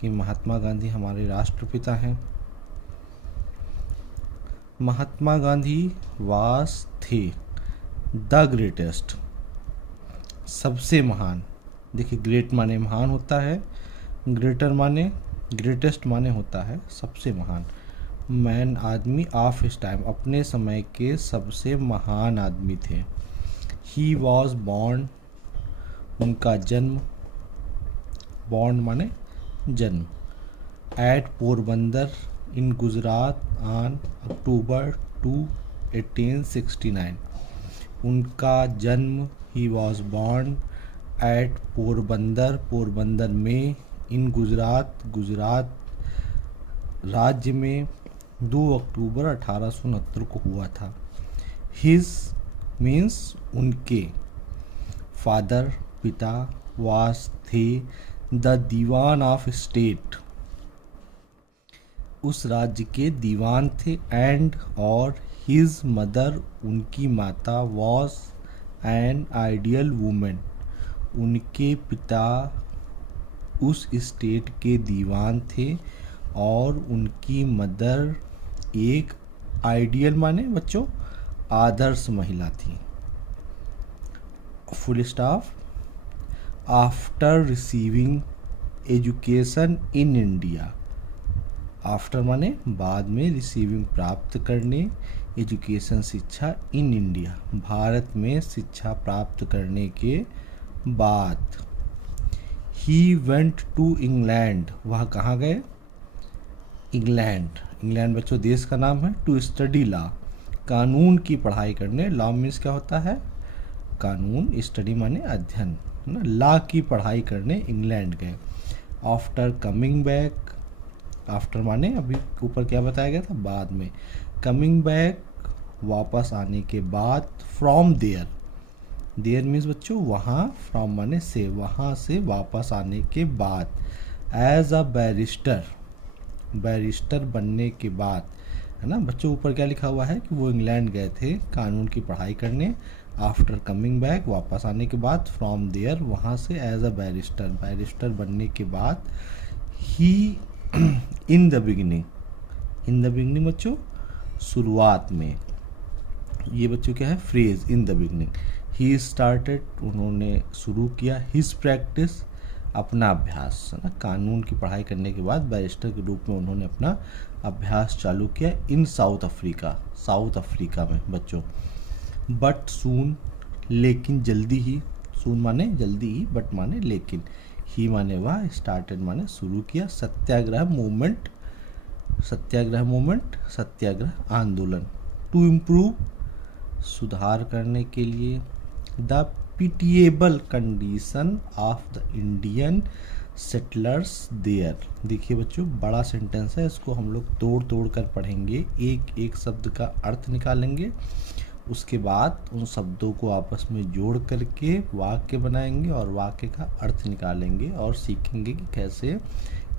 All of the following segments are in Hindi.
कि महात्मा गांधी हमारे राष्ट्रपिता हैं। महात्मा गांधी वास थे द ग्रेटेस्ट, सबसे महान। देखिए, ग्रेट माने महान होता है, ग्रेटर माने ग्रेटेस्ट माने होता है सबसे महान। मैन आदमी ऑफ हिज टाइम, अपने समय के सबसे महान आदमी थे। ही वॉज बॉर्न, उनका जन्म, बॉर्न माने जन्म, at Porbandar in Gujarat on October 2, 1869। उनका जन्म, he was born at Porbandar, Porbandar में, इन गुजरात, गुजरात राज्य में 2 अक्टूबर 1869 को हुआ था। हिज मीन्स उनके, फादर पिता, वास थे द दीवान ऑफ स्टेट, उस राज्य के दीवान थे, एंड और हिज मदर, उनकी माता, वॉज एन आइडियल वुमेन, उनके पिता उस स्टेट के दीवान थे और उनकी मदर एक आइडियल माने बच्चों आदर्श महिला थी। Full stop. After receiving education in India, after माने बाद में, रिसीविंग प्राप्त करने, एजुकेशन शिक्षा, इन इंडिया भारत में शिक्षा प्राप्त करने के बाद, ही वेंट टू इंग्लैंड, वह कहाँ गए? इंग्लैंड, इंग्लैंड बच्चों देश का नाम है। टू स्टडी लॉ, कानून की पढ़ाई करने, लॉ मीन्स क्या होता है? कानून, स्टडी माने अध्ययन, है ना, लॉ की पढ़ाई करने इंग्लैंड गए। आफ्टर कमिंग बैक, आफ्टर माने अभी ऊपर क्या बताया गया था? बाद में। कमिंग बैक वापस आने के बाद, फ्रॉम देयर, देयर मीन्स बच्चों वहाँ, फ्रॉम माने से, वहाँ से वापस आने के बाद, एज अ बैरिस्टर, बैरिस्टर बनने के बाद, है ना बच्चों ऊपर क्या लिखा हुआ है कि वो इंग्लैंड गए थे कानून की पढ़ाई करने। आफ्टर कमिंग बैक वापस आने के बाद, फ्रॉम देयर वहाँ से, एज अ बैरिस्टर, बैरिस्टर बनने के बाद, he in the beginning, in the beginning बच्चों शुरुआत में, ये बच्चों क्या है? Phrase, in the beginning. He started, उन्होंने शुरू किया, हिज प्रैक्टिस, अपना अभ्यास, है ना, कानून की पढ़ाई करने के बाद बैरिस्टर के रूप में उन्होंने अपना अभ्यास चालू किया इन साउथ अफ्रीका, साउथ अफ्रीका में बच्चों। बट सून, लेकिन जल्दी ही, सून माने जल्दी ही, बट माने लेकिन, ही माने वह, स्टार्टेड माने शुरू किया, सत्याग्रह मूवमेंट, सत्याग्रह मूवमेंट, सत्याग्रह आंदोलन, टू इम्प्रूव, सुधार करने के लिए, the pitiable condition of the Indian settlers there. देखिए बच्चों बड़ा सेंटेंस है, इसको हम लोग तोड़ तोड़ कर पढ़ेंगे, एक एक शब्द का अर्थ निकालेंगे, उसके बाद उन शब्दों को आपस में जोड़ करके वाक्य बनाएंगे और वाक्य का अर्थ निकालेंगे और सीखेंगे कि कैसे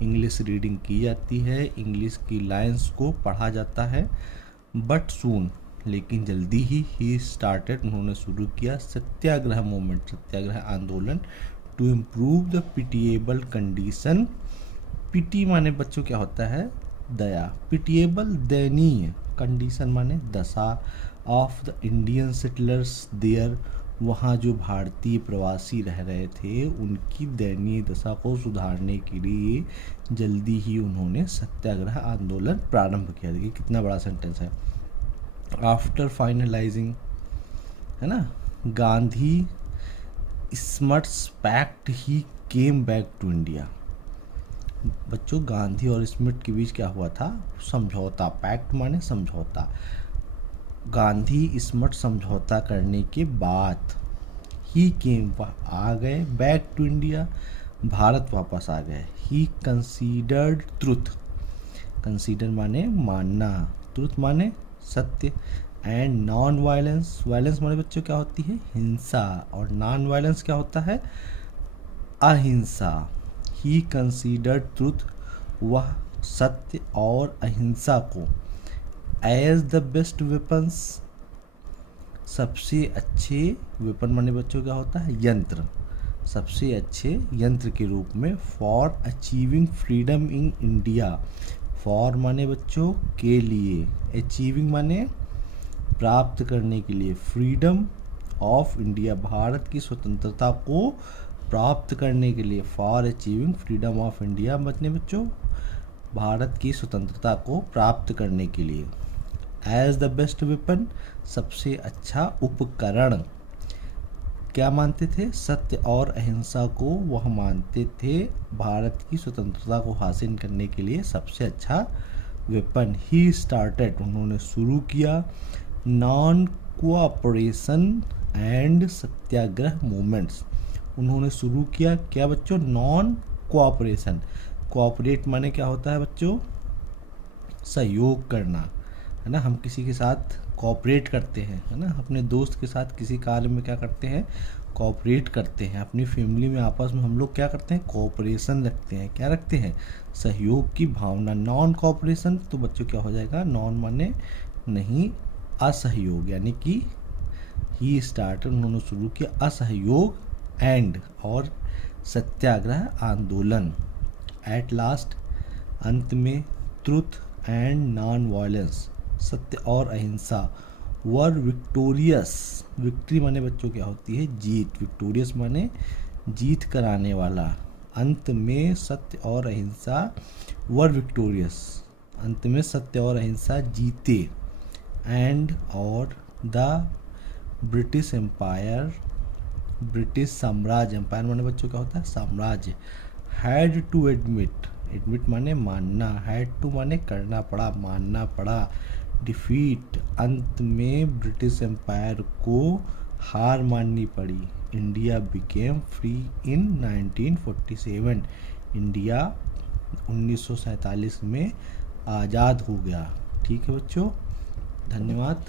इंग्लिश रीडिंग की जाती है, इंग्लिश की लाइंस को पढ़ा जाता है। बट सून, लेकिन जल्दी ही स्टार्टेड, उन्होंने शुरू किया, सत्याग्रह मूवमेंट, सत्याग्रह आंदोलन, to improve the pitiable condition. Pity माने बच्चों क्या होता है? दया, पिटिएबल दयनीय, कंडीशन माने दशा, of the Indian settlers there, वहाँ जो भारतीय प्रवासी रह रहे थे उनकी दयनीय दशा को सुधारने के लिए जल्दी ही उन्होंने सत्याग्रह आंदोलन प्रारंभ किया। देखिए कितना बड़ा सेंटेंस है। आफ्टर फाइनलाइजिंग, है ना, Gandhi Smuts pact he came back to India. बच्चों गांधी और स्मिथ के बीच क्या हुआ था? समझौता, पैक्ट माने समझौता। गांधी स्मट समझौता करने के बाद ही केम, वह आ गए, बैक टू इंडिया, भारत वापस आ गए। ही कंसीडर्ड ट्रुथ, कंसीडर माने मानना, ट्रुथ माने सत्य, एंड नॉन वायलेंस, वायलेंस माने बच्चों क्या होती है? हिंसा, और नॉन वायलेंस क्या होता है? अहिंसा। ही कंसीडर्ड ट्रुथ, वह सत्य और अहिंसा को, एज द बेस्ट वेपन्स, सबसे अच्छे, वेपन माने बच्चों क्या होता है? यंत्र, सबसे अच्छे यंत्र के रूप में। For achieving freedom in India, for माने बच्चों के लिए, अचीविंग माने प्राप्त करने के लिए, फ्रीडम ऑफ इंडिया भारत की स्वतंत्रता को प्राप्त करने के लिए, for achieving freedom of India मतलब बच्चों भारत की स्वतंत्रता को प्राप्त करने के लिए। एज द बेस्ट वेपन, सबसे अच्छा उपकरण, क्या मानते थे? सत्य और अहिंसा को वह मानते थे भारत की स्वतंत्रता को हासिल करने के लिए सबसे अच्छा वेपन। ही स्टार्टेड, उन्होंने शुरू किया, non cooperation and Satyagraha movements, उन्होंने शुरू किया क्या बच्चों? नॉन कोऑपरेशन, कोऑपरेट माने क्या होता है बच्चों? सहयोग करना, है ना। हम किसी के साथ कोऑपरेट करते हैं, है ना, अपने दोस्त के साथ किसी कार्य में क्या करते हैं? कोऑपरेट करते हैं। अपनी फैमिली में आपस में हम लोग क्या करते हैं? कोऑपरेशन रखते हैं। क्या रखते हैं? सहयोग की भावना। नॉन कोऑपरेशन तो बच्चों क्या हो जाएगा? नॉन माने नहीं, असहयोग, यानी कि ही स्टार्टेड, उन्होंने शुरू किया असहयोग, एंड और सत्याग्रह आंदोलन, एट लास्ट अंत में, ट्रुथ एंड नॉन वायलेंस, सत्य और अहिंसा, वर विक्टोरियस, विक्ट्री माने बच्चों क्या होती है? जीत, विक्टोरियस माने जीत कराने वाला, अंत में सत्य और अहिंसा, वर विक्टोरियस, अंत में सत्य और अहिंसा जीते, एंड और द ब्रिटिश एम्पायर, ब्रिटिश साम्राज्य, एम्पायर माने बच्चों क्या होता है? साम्राज्य, हैड टू एडमिट, एडमिट माने मानना, हैड टू माने करना पड़ा, मानना पड़ा, डिफीट, अंत में ब्रिटिश एम्पायर को हार माननी पड़ी, India became free in 1947, India 1947 में आज़ाद हो गया। ठीक है बच्चों, धन्यवाद।